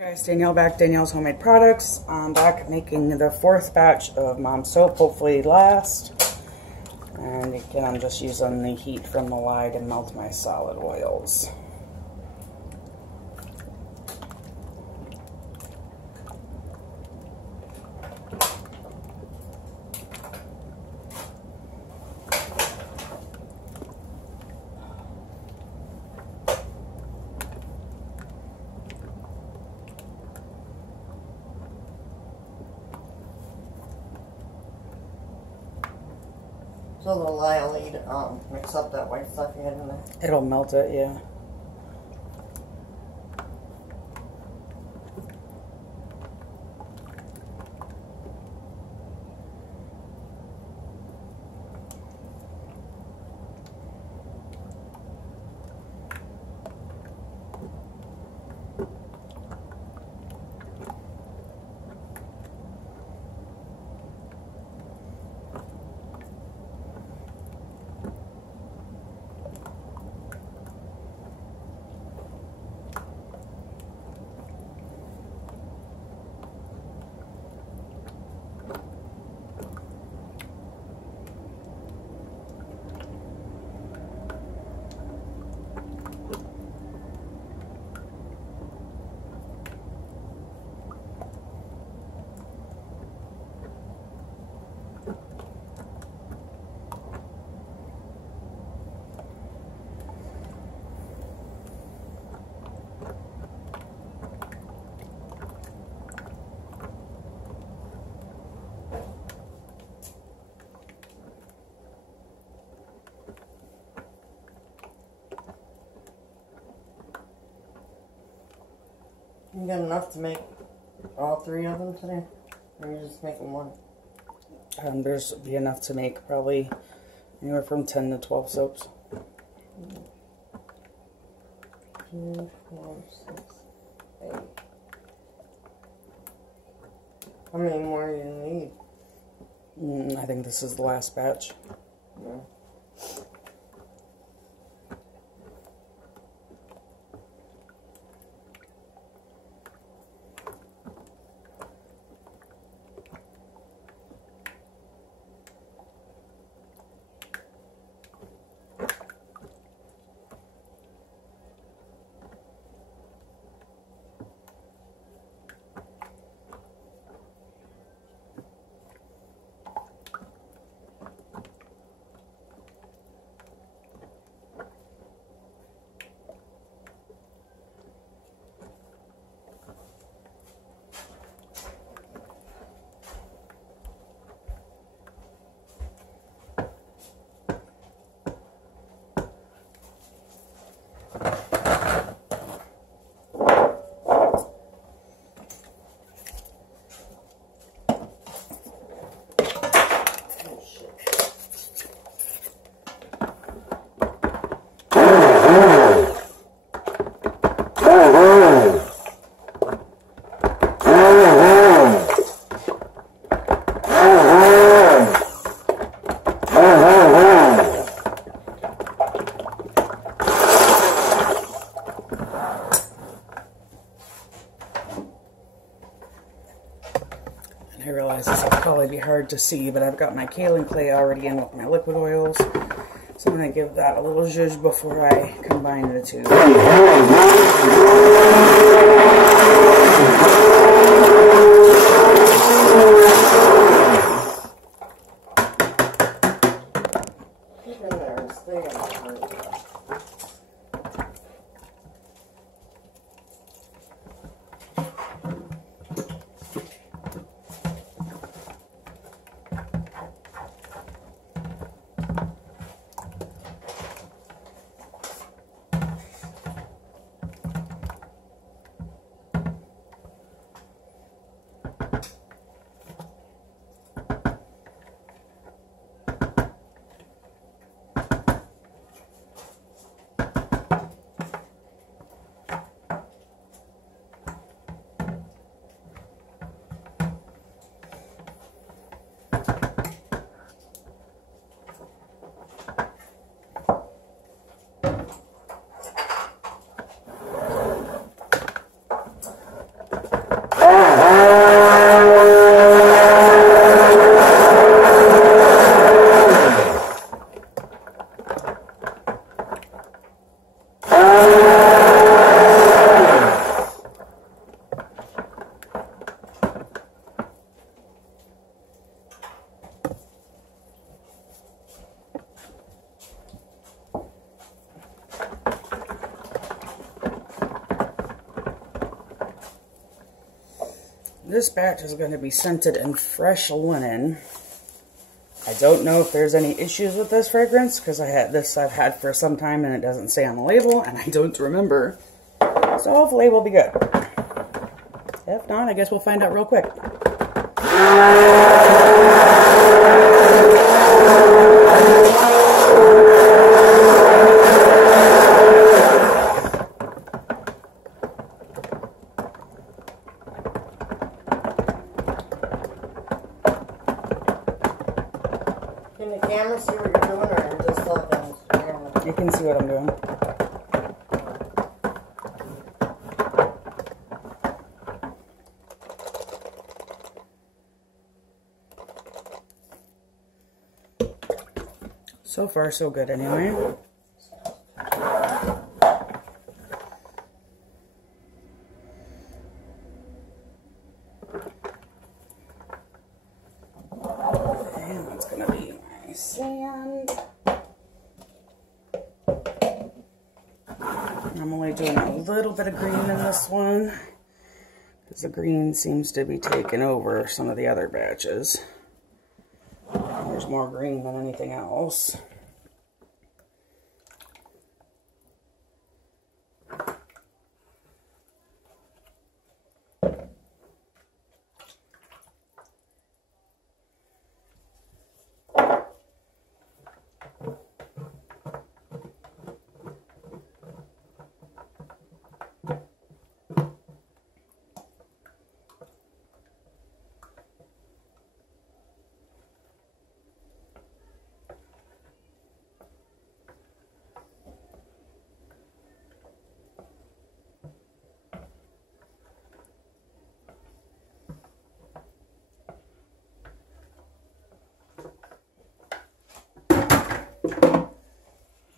Hey guys, Danielle back, Danielle's Homemade Products. I'm back making the 4th batch of Mom soap, hopefully last. And again, I'm just using the heat from the lye to melt my solid oils. So the lye will mix up that white stuff you had in there? It'll melt it, yeah. You got enough to make all 3 of them today? Or you just making one? There's be enough to make probably anywhere from 10 to 12 soaps. 2, 4, 6, 8. How many more do you need? I think this is the last batch. Yeah. I realize this will probably be hard to see, but I've got my kaolin clay already in with my liquid oils. So I'm going to give that a little zhuzh before I combine the two. Keep in there and stay in there. This batch is going to be scented in fresh linen. I don't know if there's any issues with this fragrance because I've had for some time and it doesn't say on the label and I don't remember. So hopefully we'll be good. If not, I guess we'll find out real quick. Can the camera see what you're doing, or are you just talking? You can see what I'm doing. So far, so good anyway. And that's going to be my sand. I'm only doing a little bit of green in this one because the green seems to be taking over some of the other batches. There's more green than anything else.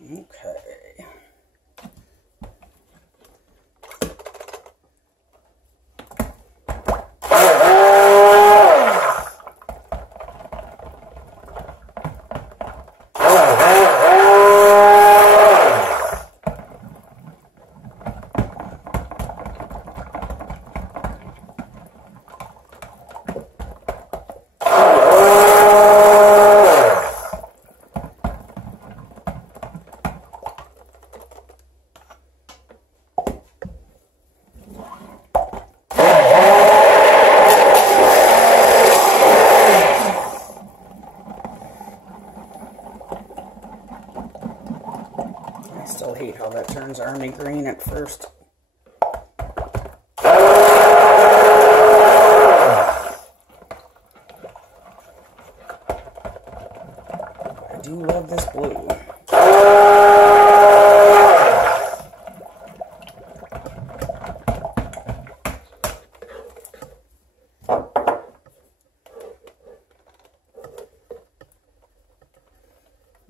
Okay. I still hate how that turns army green at first. I do love this blue.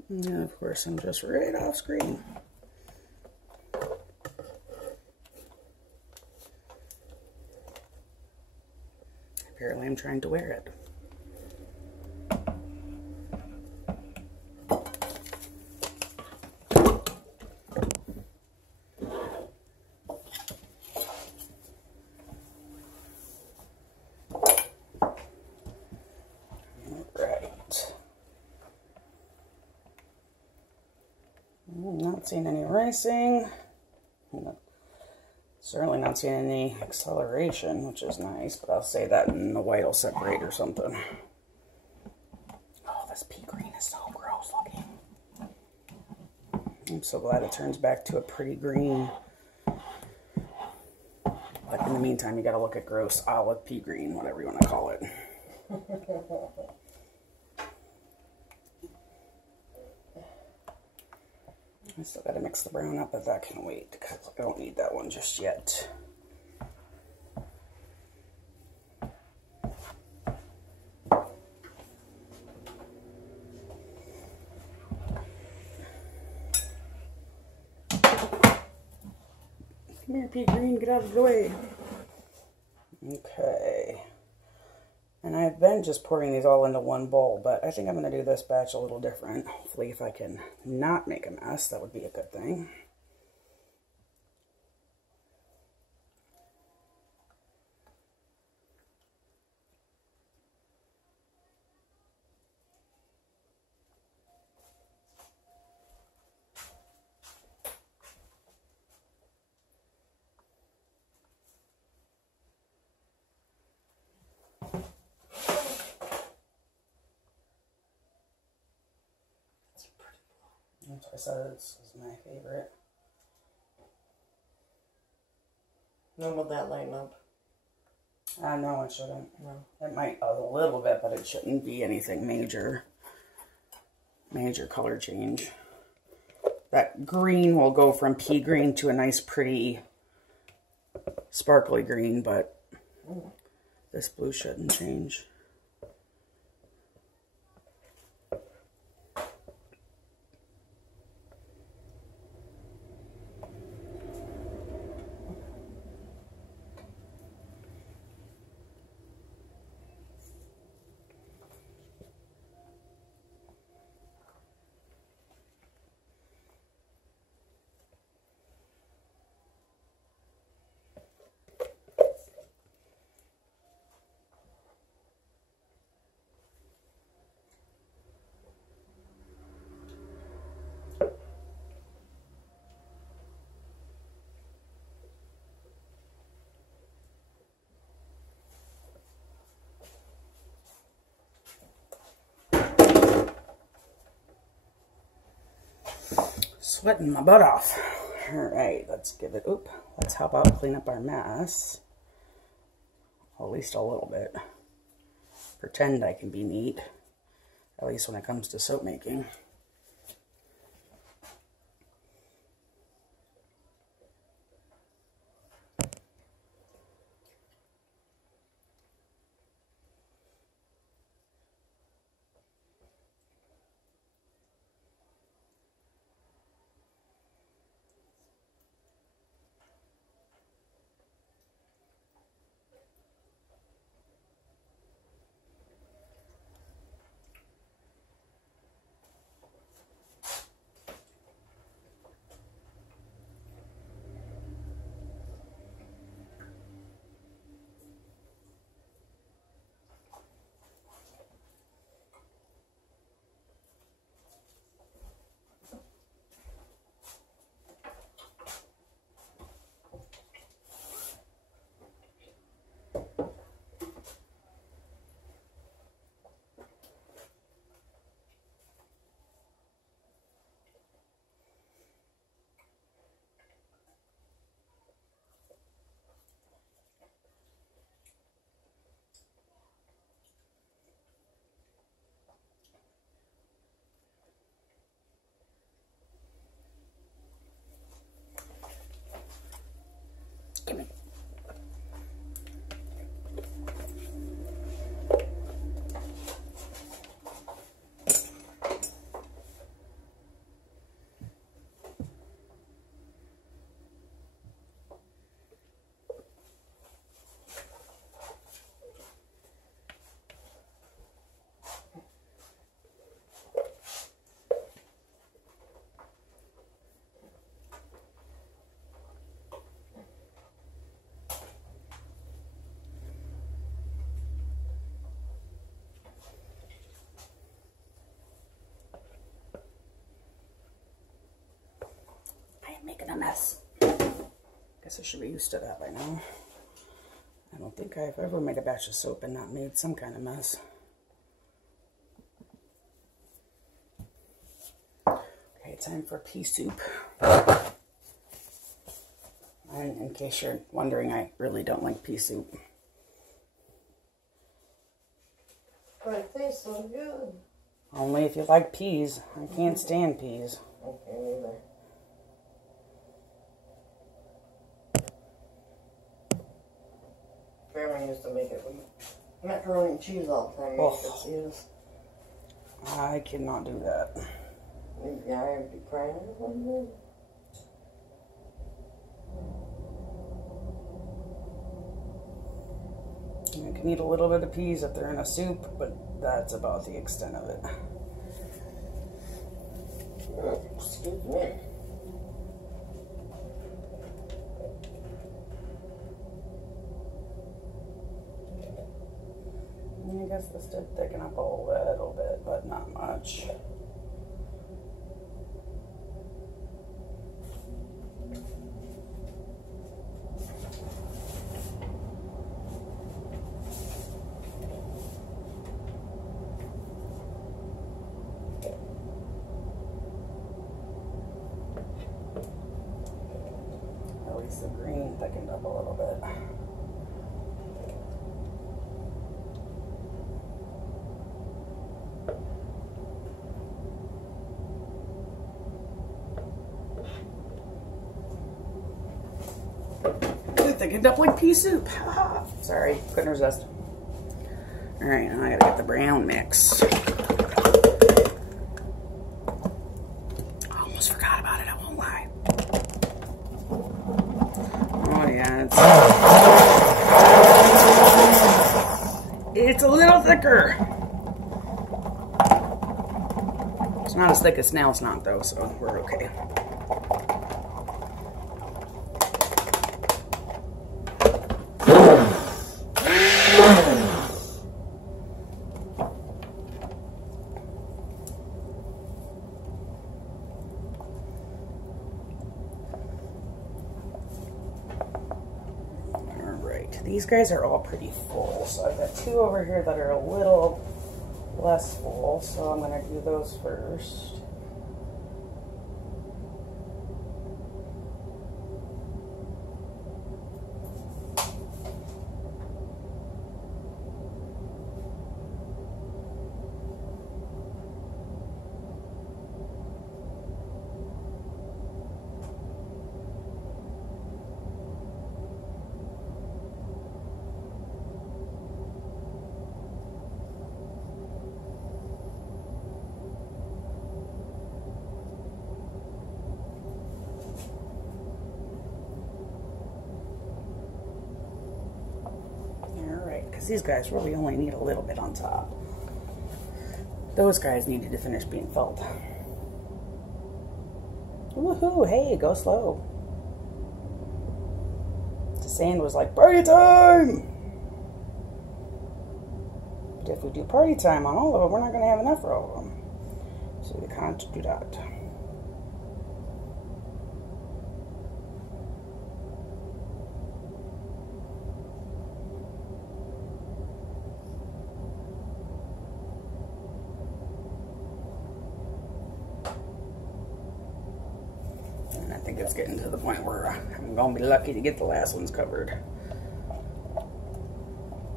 And of course, I'm just right off screen. Apparently, I'm trying to wear it. Not seeing any racing. Certainly not seeing any acceleration, which is nice, but I'll say that and the white will separate or something. Oh, this pea green is so gross looking. I'm so glad it turns back to a pretty green. But in the meantime, you gotta look at gross olive pea green, whatever you want to call it. I still gotta mix the brown up, but that can wait because I don't need that one just yet. Come here, pea green, get out of the way. Okay. And I've been just pouring these all into one bowl, but I think I'm going to do this batch a little different. Hopefully if I can not make a mess, that would be a good thing. That's why I said this is my favorite. When will that lighten up? No, it shouldn't. No. It might a little bit, but it shouldn't be anything major color change. That green will go from pea green to a nice pretty sparkly green, but this blue shouldn't change. Sweating my butt off. All right, let's help out clean up our mess. Well, at least a little bit. Pretend I can be neat, at least when it comes to soap making. Give me. Making a mess. Guess I should be used to that by now. I don't think I've ever made a batch of soap and not made some kind of mess. Okay, time for pea soup. And in case you're wondering, I really don't like pea soup. But it tastes so good. Only if you like peas. I can't stand peas. Okay, neither. Grandma used to make it with macaroni and cheese all the time. Oh. I cannot do that. Yeah, I'd be crying one day. You can eat a little bit of peas if they're in a soup, but that's about the extent of it. Excuse me. I guess this did thicken up a little bit, but not much. the green thickened up a little bit. It thickened up like pea soup. Sorry, couldn't resist. Alright, now I gotta get the brown mix. I almost forgot about it, I won't lie. Oh yeah, it's a little thicker. It's not as thick as snail's not though, so we're okay. These guys are all pretty full, so I've got 2 over here that are a little less full, so I'm going to do those first. Because these guys really only need a little bit on top. Those guys needed to finish being filled. Woohoo! Hey, go slow. The sand was like, party time! But if we do party time on all of them, we're not going to have enough for all of them. So we can't do that. I think it's getting to the point where I'm going to be lucky to get the last ones covered.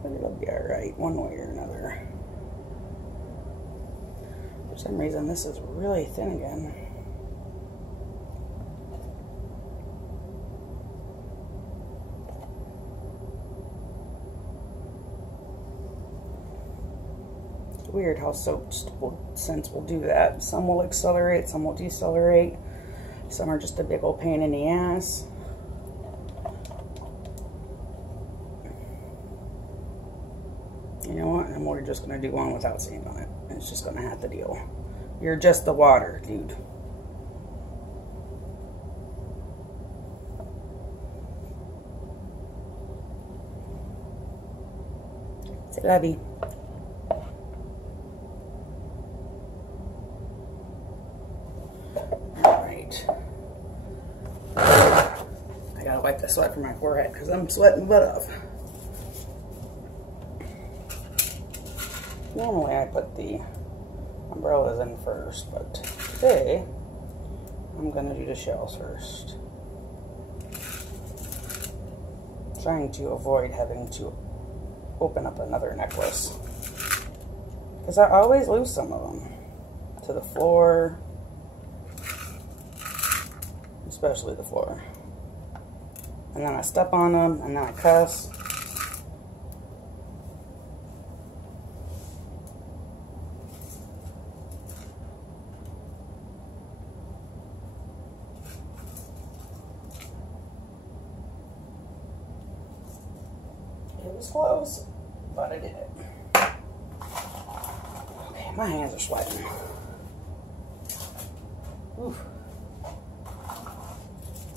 But it'll be alright one way or another. For some reason this is really thin again. It's weird how soap scents will do that. Some will accelerate, some will decelerate. Some are just a big old pain in the ass. You know what? And we're just going to do one without sand on it. It's just going to have to deal. You're just the water, dude. Say love you. Wipe the sweat from my forehead because I'm sweating butt off. Normally I put the umbrellas in first, but today I'm going to do the shells first. Trying to avoid having to open up another necklace because I always lose some of them to the floor, especially the floor. And then I step on them, and then I cuss. It was close, but I did it. Okay, my hands are sweating. Oof.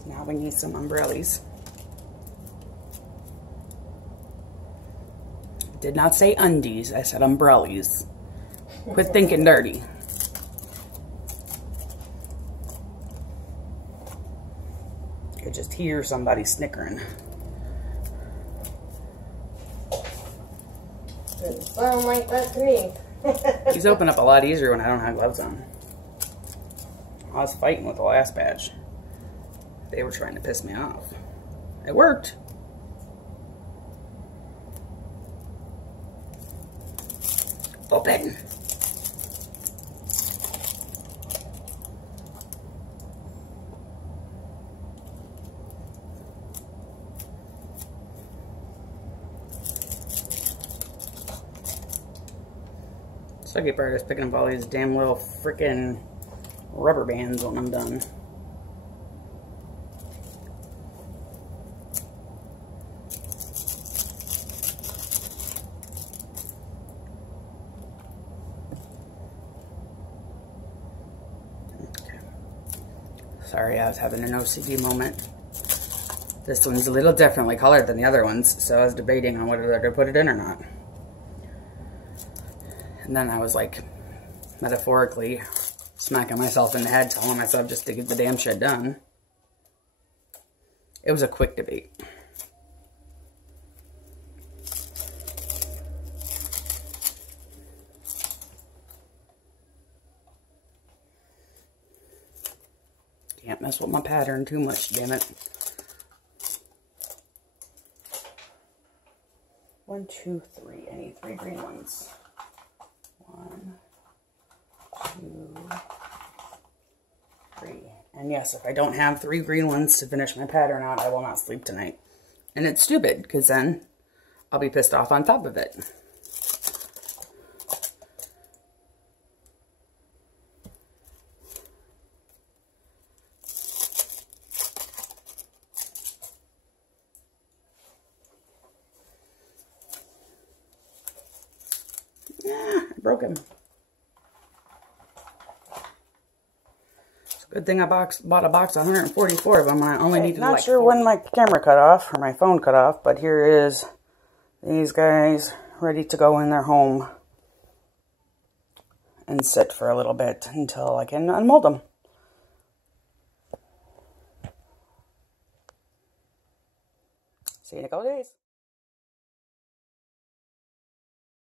Now we need some umbrellas. Did not say undies, I said umbrellas. Quit thinking dirty. I could just hear somebody snickering. Didn't sound like that to me. These open up a lot easier when I don't have gloves on. I was fighting with the last batch. They were trying to piss me off. It worked. Open. Sucky part is picking up all these damn little freaking rubber bands when I'm done. Okay. Sorry, I was having an OCD moment. This one's a little differently colored than the other ones, so I was debating on whether to put it in or not. And then I was like, metaphorically, smacking myself in the head, telling myself just to get the damn shit done. It was a quick debate. Can't mess with my pattern too much, damn it. 1, 2, 3. I need 3 green ones. 1, 2, 3. And yes, if I don't have 3 green ones to finish my pattern out, I will not sleep tonight. And it's stupid, because then I'll be pissed off on top of it. Yeah, I broke him. It's a good thing I bought a box of 144 of them. I only needed Not like sure 40. when my camera cut off, or my phone cut off, but here is these guys ready to go in their home and sit for a little bit until I can unmold them. See you in a couple days.